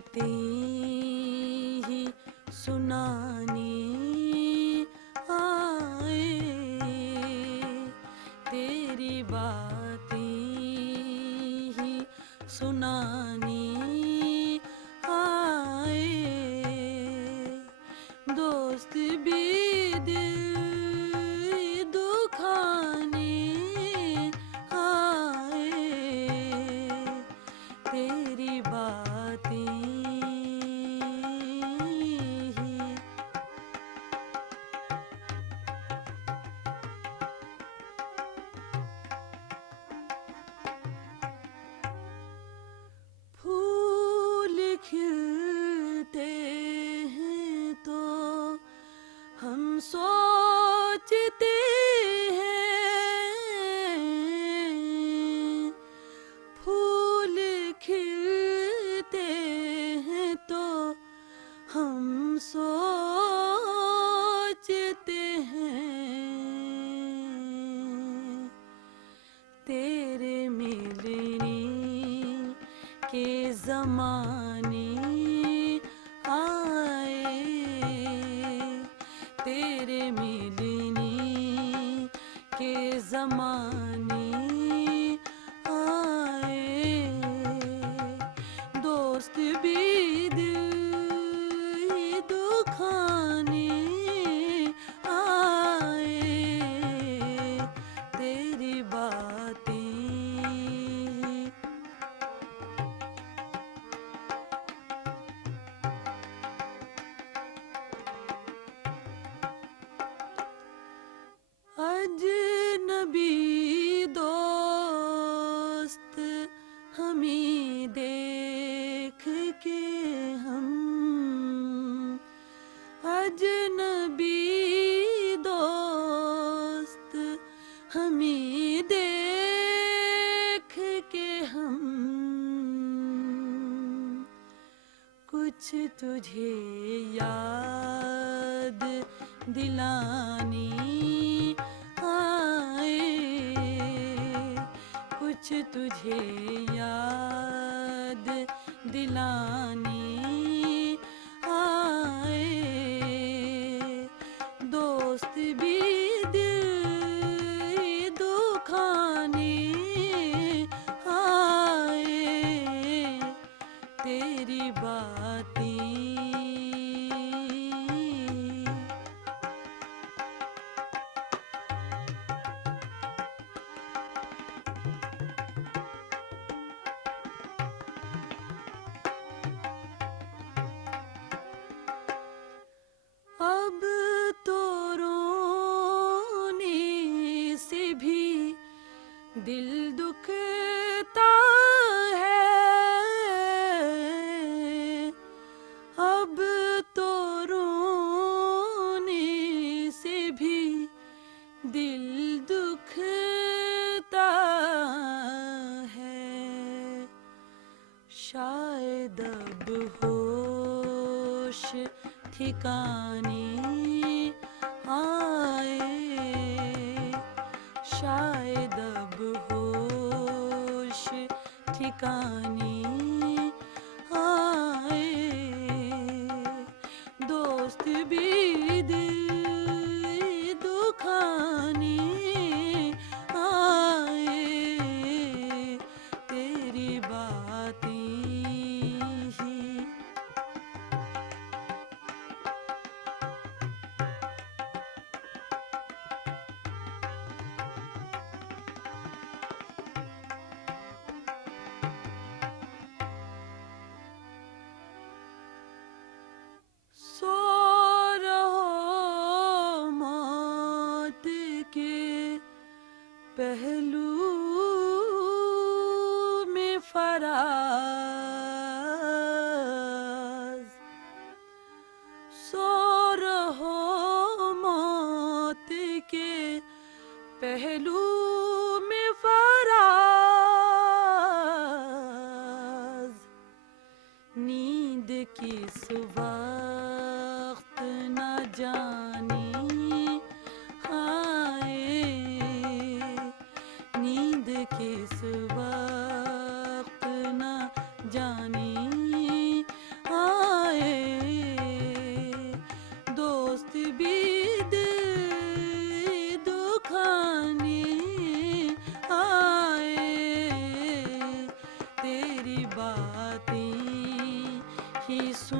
बातें ही सुनाने आए, तेरी बातें ही सुनाने आए, दोस्त भी दिल दुखाने आए, तेरी बातें ही। फूल खिलते हैं तो हम सोचते हैं, फूल खिलते हैं तो हम सोचते हैं, तेरे मिलने के ज़माने आए, तेरे मिलने के ज़माने आए, दोस्त भी दिल दुखाने आए, तेरी बातें। अजनबी दोस्त हमें देख के हम, अजनबी दोस्त हमें देख के हम, कुछ तुझे याद दिलाने आए, कुछ तुझे याद दिलाने आए, दोस्त भी दिल दुखाने आए, तेरी बातें। अब तो रोने से भी दिल दुखता है, अब तो रोने से भी दिल दुखता है, शायद अब होश ठिकाने आए, शायद अब होश ठिकाने आए, दोस्त भी दिल दुखाने आए, तेरी बातें ही। सो रहो ही सुन